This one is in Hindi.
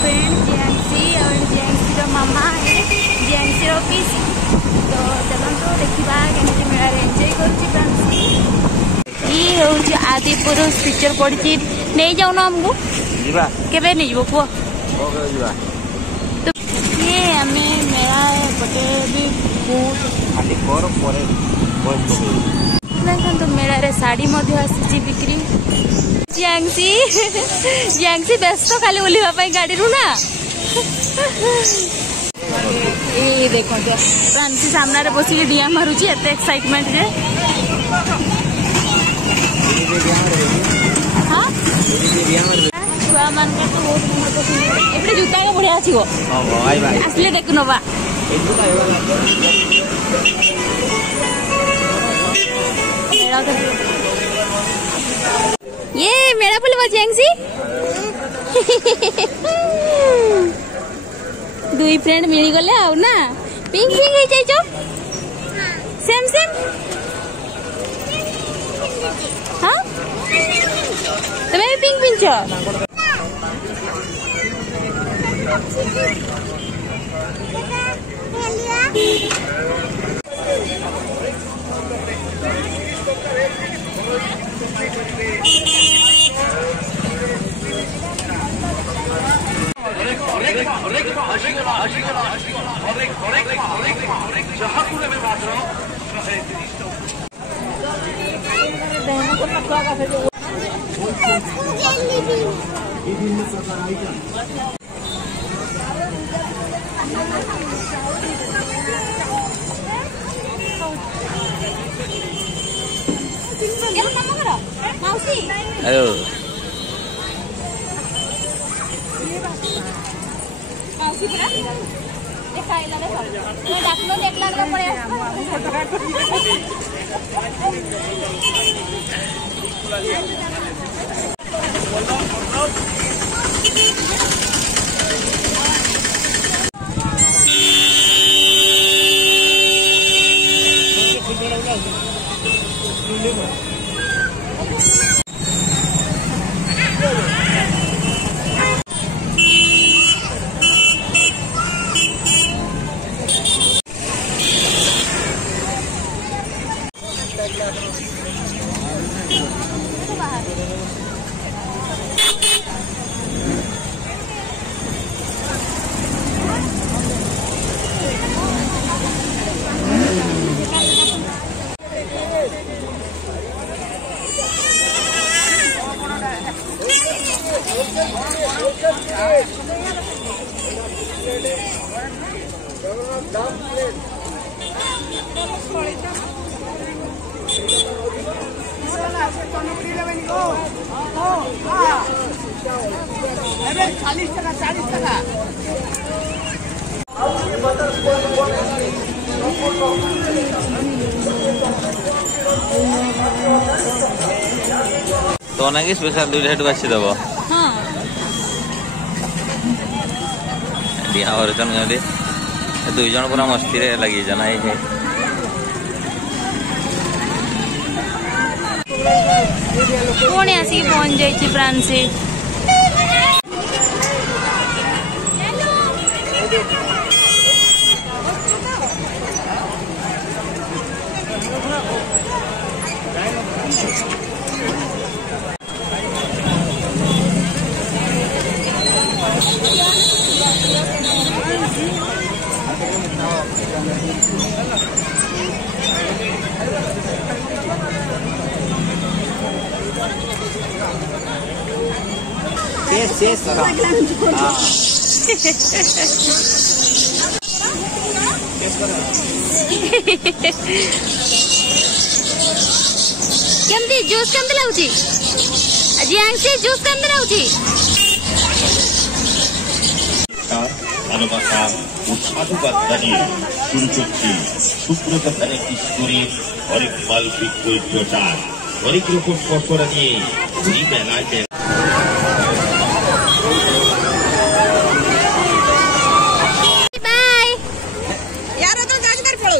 फ्रेंड जियांसी और जियांसी रो मामा है जियांसी रो पीसी। तो चलते देखा केमती मेला एंजॉय करुँची। ये हूँ आदिपुर पिक्चर पड़ी नहीं जाऊन आमको केवे नहीं जीव कह तो ये आम मेला पटे भी बहुत मेला रे साड़ी आसी बिक्री। जियांसी जियांसी व्यस्त खाली ओल्हा गाड़ी रू ना ये देखो फ्रांसी सामने बसिक डिया मारुची एत एक्साइटमेंट जे हाँ छुआ मान तो बहुत एपटे जूता का बढ़िया अच्छी आसले देख नवा ये मेरा पुल जियांसी दुई फ्रेंड मिली गले आउ ना पिंक पिंक हो जाइछो सेम सेम हाँ तमे भी पिंक पिंच तो ना स्पेशल दुई हेड बासी दब हाँ दिया दुई जन पूरा मस्ती रे लगी जना है पुणी आसिक पहुंच जाइए फ्रांसी। केमती जूस केमती लाउची जियांसी जूस केमती लाउची ভালোবাসা ও সাধুবাদ জানিয়ে শুরু করছি শুক্রবারে কিশোরী হরেক মাল বিক্রয় প্রচার হরেক রকম পসরা নিয়ে এই মেলায় बाय यार तो गाज कर पड़ो